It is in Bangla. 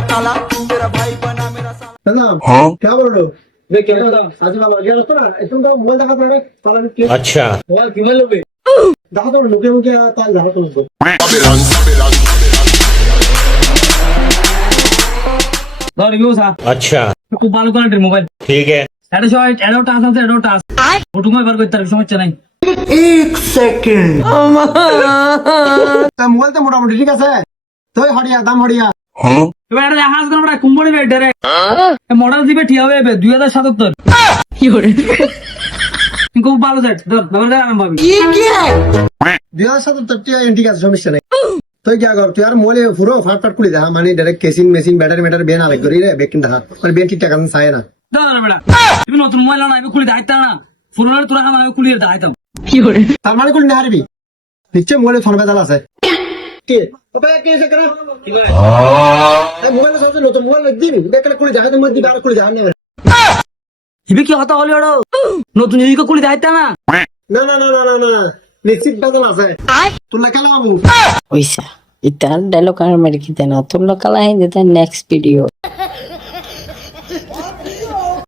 मेरा काला तेरा भाई बना मेरा साला। हाँ क्या बोल रहे हो? मैं कह रहा था आज वाला गया तो ना तुम तो मोबाइल दिखा रहे साला ने अच्छा मोबाइल क्यों लोगे दिखा तो लोगे मुझे ताल दिखा तो उसको ধর ইউ সা अच्छा খুব ভালো কোয়ালিটির মোবাইল ठीक है এটা সবাই এডো টাচ আছে এডো টাচ ফটো মই বার করতে সমস্যা নাই তা মোবাইল তো মোটামুটি ঠিক আছে তো হড়িয়া দাম হড়িয়া এবার এটা হাজ করে বড় কোম্পানি বে ডাইরেক্ট মডেল দিবে ঠিক হবে 2077 কি করে খুব ভালো সেট ধর ধর আরাম পাবি 2077 ঠিক আছে সমস্যা নাই তুই কি কর তুই আর মোলে পুরো ফাট কুলি দেখা মানে ডাইরেক্ট কেসিং মেশিন ব্যাটারি মেটার বেন আলাদা করি রে বেকিং দেখা মানে বেন ঠিকঠাক আছে চায় না ধর বেড়া তুমি নতুন মোবাইল না খুলে দাইতা না পুরোনো তোরা কাম আমি খুলে দাইতাম কি করে তার মানে কুলি না হারবি নিচে মোলে ফোন বেদাল আছে কি ওবে কি এসে করা কি করে এই মোবাইল সবচেয়ে নতুন মোবাইল দিবি বেকলে কুলি দেখা তো মধ্যে বার কুলি দেখা না হিবে কি হতা হলি ওড়ো নতুন ইউকে খুলে দাইতা না না না না না না না নিশ্চিত বেদাল আছে তুই লেখা লাগাবো Oisa, itar dalo kar marikita na tullo kalahin dita next video.